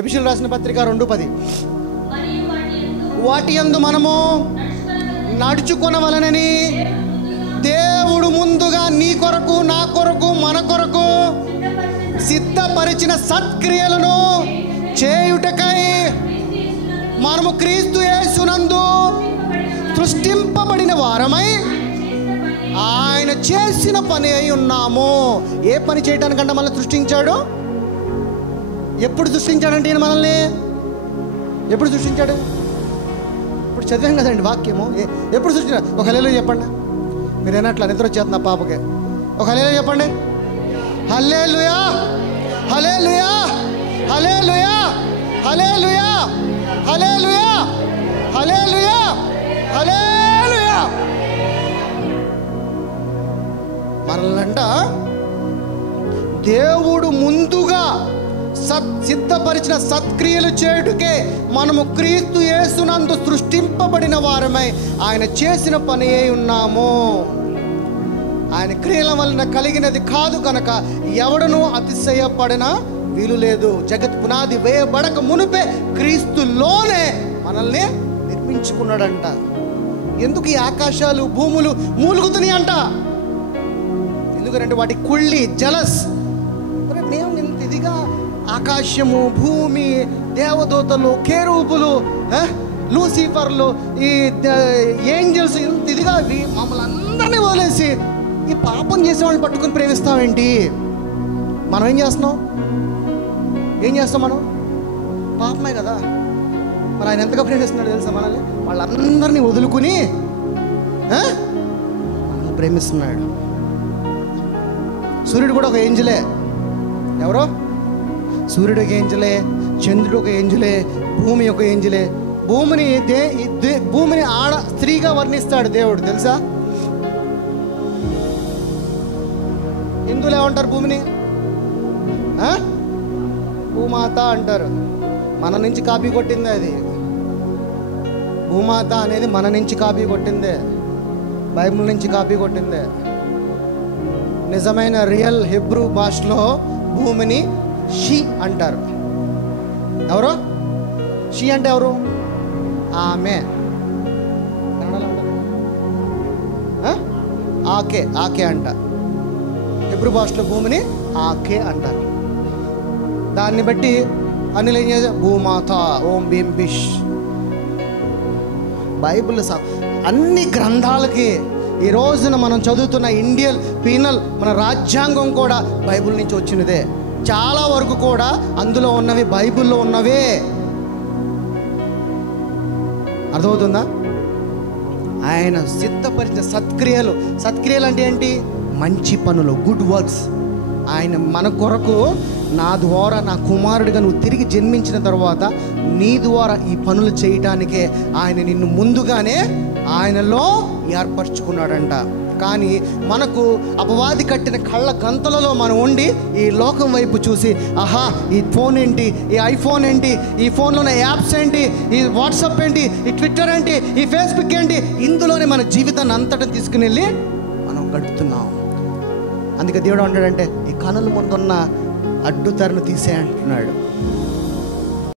ఎఫెసీయులకు రాసిన పత్రిక 2:10. వాటి యందు మనము నడుచుకొనవలెనని దేవుడు ముందుగా నీ కొరకు, నా కొరకు, మన కొరకు సిద్ధపరిచిన సత్క్రియలను చేయుటకై మనము క్రీస్తు యేసునందు సృష్టింపబడిన వారమై ఆయన చేసిన పని అయి ఉన్నాము. ఏ పని చేయడానికంటే మనల్ని సృష్టించాడు? ఎప్పుడు సృష్టించాడంటే ఈయన మనల్ని ఎప్పుడు సృష్టించాడు? ఇప్పుడు చదివాం కదండి వాక్యము. ఎప్పుడు సృష్టించాడు? ఒక హల్లెలూయా చెప్పండి. మీరు ఏనట్లా నిద్ర వచ్చేస్తుంది నా పాపకి. ఒక హల్లెలూయా చెప్పండి. హల్లెలూయా, హల్లెలూయా, హల్లెలూయా, హల్లెలూయా, హల్లెలూయా, హల్లెలూయా, హల్లెలూయా. మనల్నంట దేవుడు ముందుగా సిద్ధపరిచిన సత్క్రియలు చేయుటకే మనము క్రీస్తు యేసునందు సృష్టింపబడిన వారమై ఆయన చేసిన పని అయి ఉన్నాము. ఆయన క్రియల వలన కలిగినది కాదు కనుక ఎవడనూ అతిశయపడిన వీలు లేదు. జగత్ పునాది వేయబడక మునిపే క్రీస్తులోనే మనల్ని నిర్మించుకున్నాడంట. ఎందుకు ఈ ఆకాశాలు భూములు మూలుగుతున్నాయి అంట? ఎందుకంటే వాటి కుళ్ళి జలస్. నేను ఇంత ఇదిగా ఆకాశము, భూమి, దేవదూతలు, కేరూబులు, లూసిఫర్లు, ఈ ఏంజల్స్ ఇంత ఇదిగా మమ్మల్ని అందరినీ వదిలేసి ఈ పాపం చేసే వాళ్ళని పట్టుకుని ప్రేమిస్తామేంటి? మనం ఏం చేస్తున్నాం? మనం పాపమే కదా. మరి ఆయన ఎంతగా ప్రేమిస్తున్నాడు తెలుసా మనల్ని? వాళ్ళందరినీ వదులుకుని మనల్ని ప్రేమిస్తున్నాడు. సూర్యుడు కూడా ఒక ఏంజలే. ఎవరో? సూర్యుడు ఒక ఏంజలే, చంద్రుడు ఒక ఏంజలే, భూమి ఒక ఏంజలే. భూమిని ఆడ స్త్రీగా వర్ణిస్తాడు దేవుడు తెలుసా? హిందువులు ఏమంటారు భూమిని? భూమాత అంటారు. మన నుంచి కాపీ కొట్టిందే అది. భూమాత అనేది మన నుంచి కాపీ కొట్టిందే, బైబిల్ నుంచి కాపీ కొట్టిందే. నిజమైన రియల్ హెబ్రూ భాషలో భూమిని షీ అంటారు. ఎవరు షీ అంటే? ఎవరు? ఆమె. ఆకే, ఆకే అంట. హెబ్రూ భాషలో భూమిని ఆకే అంటారు. దాన్ని బట్టి అన్ని ఏం చేసా? భూమాత, ఓం భీం బిష్. బైబిల్ అన్ని గ్రంథాలకి ఈ రోజున మనం చదువుతున్న ఇండియన్ పీనల్ మన రాజ్యాంగం కూడా బైబిల్ నుంచి వచ్చినదే. చాలా వరకు కూడా అందులో ఉన్నవి బైబిల్లో ఉన్నవే. అర్థమవుతుందా? ఆయన సిద్ధపరిచిన సత్క్రియలు. సత్క్రియలు అంటే ఏంటి? మంచి పనులు, గుడ్ వర్క్స్. ఆయన మన కొరకు, నా ద్వారా నా కుమారుడిగా నువ్వు తిరిగి జన్మించిన తర్వాత నీ ద్వారా ఈ పనులు చేయటానికే ఆయన నిన్ను ముందుగానే ఆయనలో ఏర్పరచుకున్నాడంట. కానీ మనకు అపవాది కట్టిన కళ్ళ గంతలలో మనం ఉండి ఈ లోకం వైపు చూసి, ఆహా ఈ ఫోన్ ఏంటి, ఈ ఐఫోన్ ఏంటి, ఈ ఫోన్లోనే యాప్స్ ఏంటి, ఈ వాట్సాప్ ఏంటి, ఈ ట్విట్టర్ ఏంటి, ఈ ఫేస్బుక్ ఏంటి, ఇందులోనే మన జీవితాన్ని అంతటా తీసుకుని వెళ్ళి మనం గడుపుతున్నాం. అందుకే దేవుడు అంటాడంటే ఈ కనుల ముందున్న అడ్డుతెరను తీసే అంటున్నాడు.